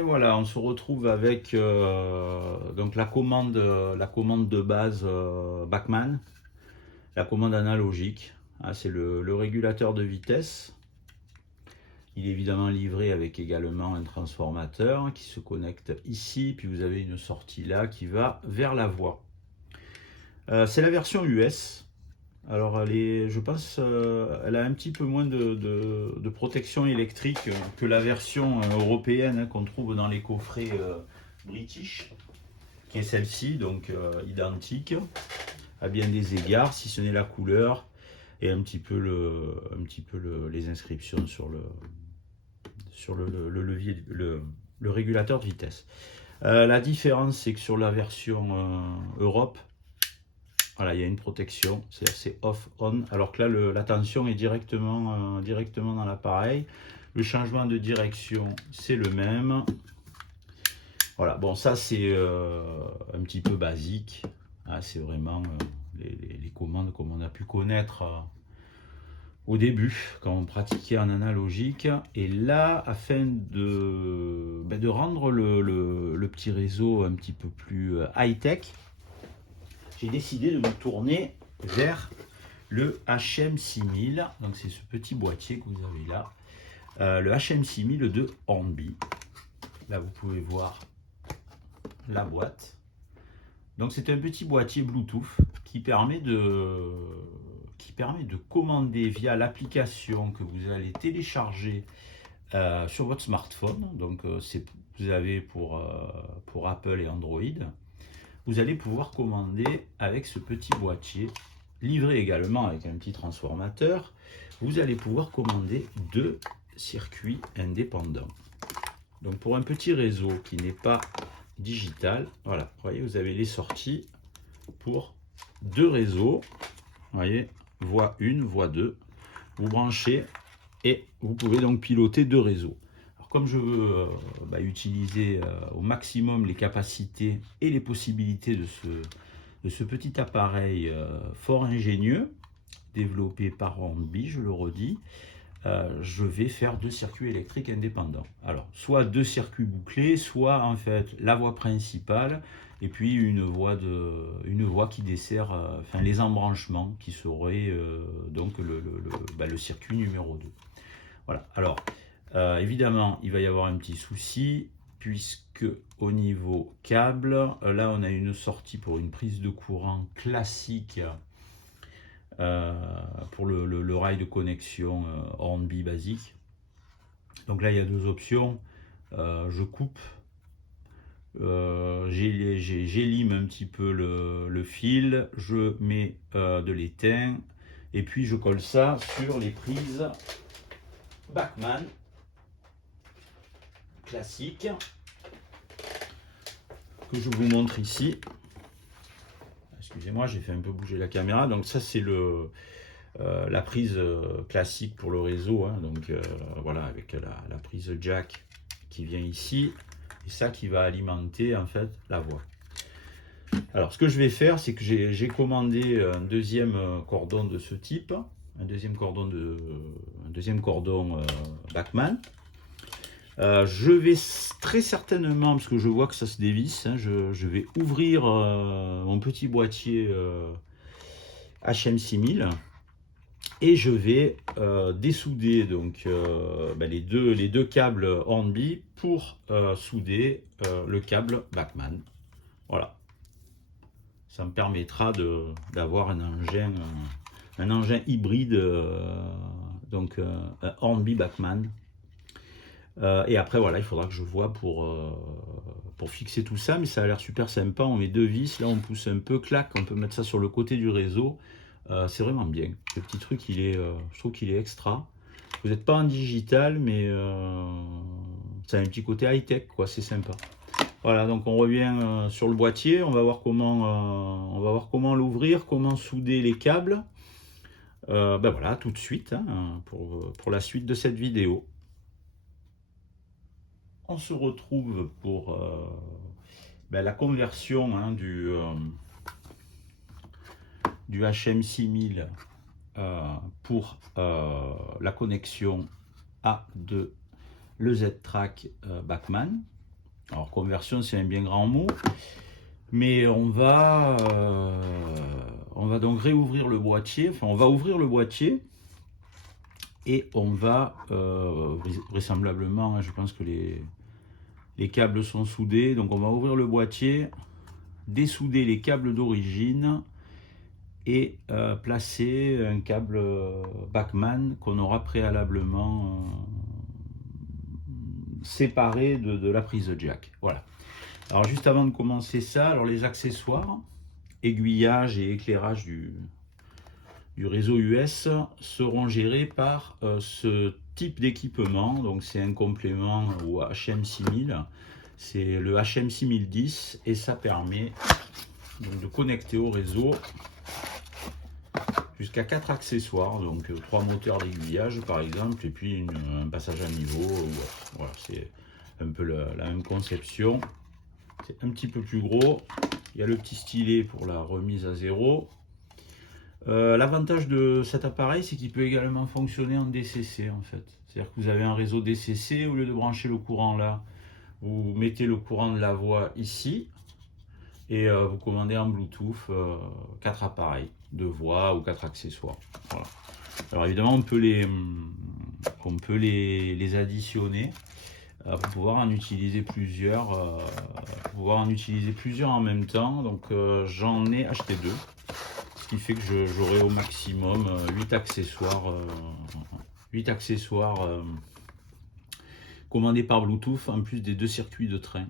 Et voilà, on se retrouve avec donc la commande de base Bachmann, la commande analogique. Ah, c'est le régulateur de vitesse. Il est évidemment livré avec également un transformateur qui se connecte ici, puis vous avez une sortie là qui va vers la voie. C'est la version US. Alors je pense, elle a un petit peu moins de protection électrique que la version européenne, hein, qu'on trouve dans les coffrets British, qui est celle-ci, donc identique à bien des égards, si ce n'est la couleur et un petit peu les inscriptions sur le levier, le régulateur de vitesse. La différence, c'est que sur la version Europe, voilà, il y a une protection, c'est off-on, alors que là, la tension est directement dans l'appareil. Le changement de direction, c'est le même. Voilà, bon, ça c'est un petit peu basique. Ah, c'est vraiment les commandes comme on a pu connaître au début, quand on pratiquait en analogique. Et là, afin de rendre le petit réseau un petit peu plus high-tech, j'ai décidé de me tourner vers le HM6000. Donc c'est ce petit boîtier que vous avez là, le HM6000 de Hornby. Là vous pouvez voir la boîte. Donc c'est un petit boîtier Bluetooth qui permet de commander via l'application que vous allez télécharger sur votre smartphone. Donc vous avez pour Apple et Android. Vous allez pouvoir commander avec ce petit boîtier, livré également avec un petit transformateur. Vous allez pouvoir commander 2 circuits indépendants. Donc pour un petit réseau qui n'est pas digital, voilà, vous voyez, vous avez les sorties pour 2 réseaux. Vous voyez, voie 1, voie 2. Vous branchez et vous pouvez donc piloter 2 réseaux. Comme je veux utiliser au maximum les capacités et les possibilités de ce petit appareil fort ingénieux, développé par Hornby, je le redis, je vais faire 2 circuits électriques indépendants. Alors, soit 2 circuits bouclés, soit en fait la voie principale, et puis une voie qui dessert les embranchements, qui serait donc le circuit numéro 2. Voilà, alors... évidemment, il va y avoir un petit souci, puisque au niveau câble, là on a une sortie pour une prise de courant classique pour le rail de connexion Hornby basique. Donc là il y a 2 options. Je coupe, j'élime un petit peu le fil, je mets de l'étain, et puis je colle ça sur les prises Bachmann classique que je vous montre ici. Excusez-moi, j'ai fait un peu bouger la caméra. Donc ça c'est la prise classique pour le réseau, hein. Donc voilà, avec la prise jack qui vient ici, et ça qui va alimenter en fait la voie. Alors ce que je vais faire, c'est que j'ai commandé un deuxième cordon de ce type, un deuxième cordon Bachmann. Je vais très certainement, parce que je vois que ça se dévisse, hein, je vais ouvrir mon petit boîtier HM6000 et je vais dessouder donc, les deux câbles Hornby pour souder le câble Bachmann. Voilà. Ça me permettra d'avoir un engin hybride, donc Hornby Bachmann. Et après voilà, il faudra que je vois pour fixer tout ça, mais ça a l'air super sympa. On met 2 vis, là on pousse un peu, clac, on peut mettre ça sur le côté du réseau. C'est vraiment bien. Le petit truc, je trouve qu'il est extra. Vous n'êtes pas en digital, mais ça a un petit côté high-tech, quoi, c'est sympa. Voilà, donc on revient sur le boîtier, on va voir comment l'ouvrir, comment souder les câbles. Voilà, tout de suite, hein, pour la suite de cette vidéo. On se retrouve pour la conversion, hein, du HM6000 pour la connexion A de le Z-Track Bachmann. Alors conversion, c'est un bien grand mot, mais on va donc réouvrir le boîtier, enfin on va ouvrir le boîtier et on va vraisemblablement, hein, je pense que les câbles sont soudés, donc on va ouvrir le boîtier, dessouder les câbles d'origine et placer un câble Bachmann qu'on aura préalablement séparé de la prise jack. Voilà. Alors juste avant de commencer ça, alors les accessoires, aiguillage et éclairage du réseau US seront gérés par ce type d'équipement. Donc c'est un complément au HM6000, c'est le HM6010 et ça permet donc de connecter au réseau jusqu'à 4 accessoires, donc 3 moteurs d'aiguillage par exemple, et puis un passage à niveau. Voilà, c'est un peu la même conception. C'est un petit peu plus gros. Il y a le petit stylet pour la remise à zéro. L'avantage de cet appareil, c'est qu'il peut également fonctionner en DCC en fait. C'est-à-dire que vous avez un réseau DCC, au lieu de brancher le courant là, vous mettez le courant de la voie ici et vous commandez en Bluetooth 4 appareils de voix ou 4 accessoires. Voilà. Alors évidemment, on peut les additionner pour pouvoir en utiliser plusieurs, en même temps. Donc j'en ai acheté 2. Ce qui fait que j'aurai au maximum 8 accessoires, commandés par Bluetooth en plus des 2 circuits de train.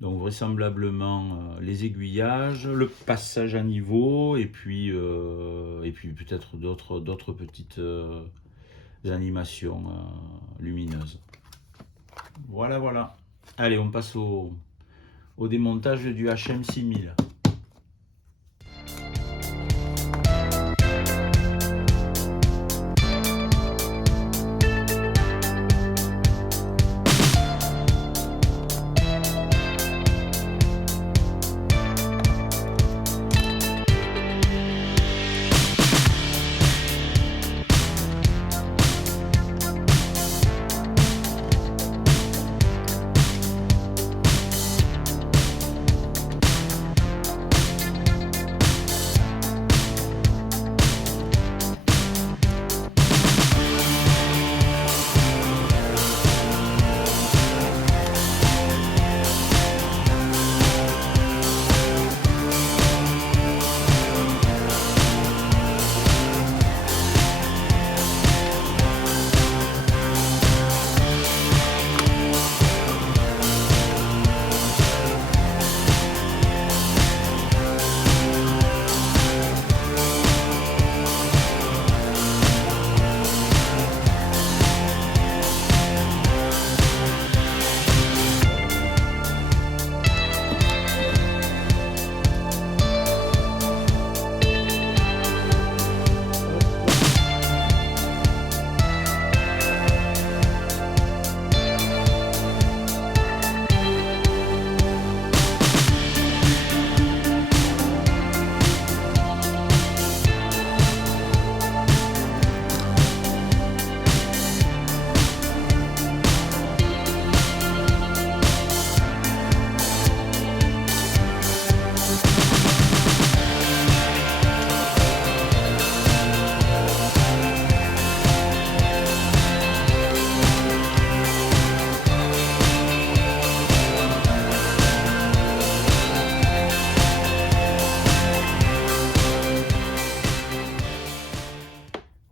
Donc vraisemblablement les aiguillages, le passage à niveau et puis peut-être d'autres petites animations lumineuses. Voilà. Allez, on passe au démontage du HM6000.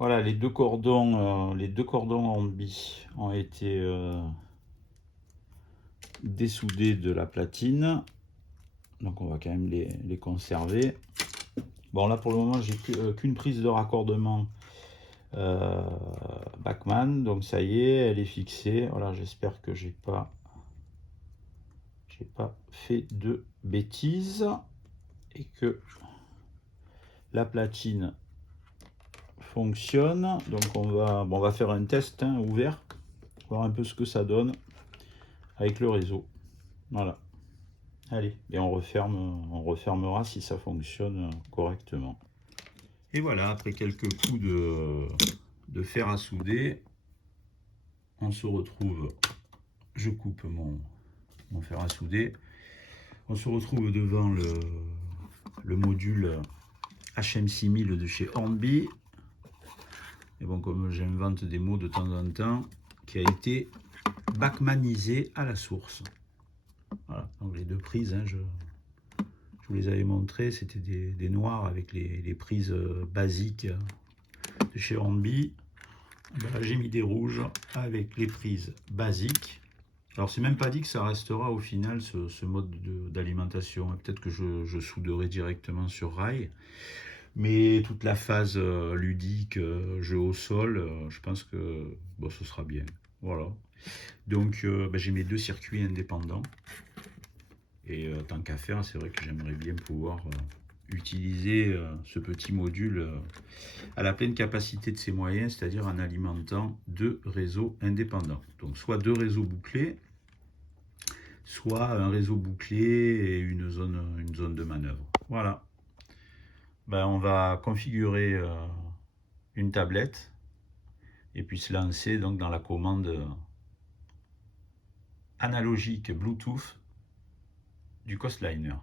Voilà, les deux cordons en bi ont été dessoudés de la platine. Donc on va quand même les conserver. Bon, là pour le moment, j'ai qu'une prise de raccordement Bachmann. Donc ça y est, elle est fixée. Voilà, j'espère que j'ai pas fait de bêtises et que la platine fonctionne. Donc on va faire un test ouvert, voir un peu ce que ça donne avec le réseau. Voilà. Allez, et on refermera si ça fonctionne correctement. Et voilà, après quelques coups de fer à souder, on se retrouve je coupe mon fer à souder. On se retrouve devant le module HM6000 de chez Hornby. Et bon, comme j'invente des mots de temps en temps, qui a été Bachmannisé à la source. Voilà, donc les deux prises, hein, je vous les avais montrées, c'était des noirs avec les prises basiques de chez Hornby. Ben, j'ai mis des rouges avec les prises basiques. Alors c'est même pas dit que ça restera au final ce mode d'alimentation. Peut-être que je souderai directement sur rail. Mais toute la phase ludique, jeu au sol, je pense que bon, ce sera bien. Voilà. Donc ben, j'ai mes deux circuits indépendants. Et tant qu'à faire, c'est vrai que j'aimerais bien pouvoir utiliser ce petit module à la pleine capacité de ses moyens, c'est-à-dire en alimentant deux réseaux indépendants. Donc soit deux réseaux bouclés, soit un réseau bouclé et une zone de manœuvre. Voilà. Ben, on va configurer une tablette et puis se lancer donc dans la commande analogique Bluetooth du Coastliner.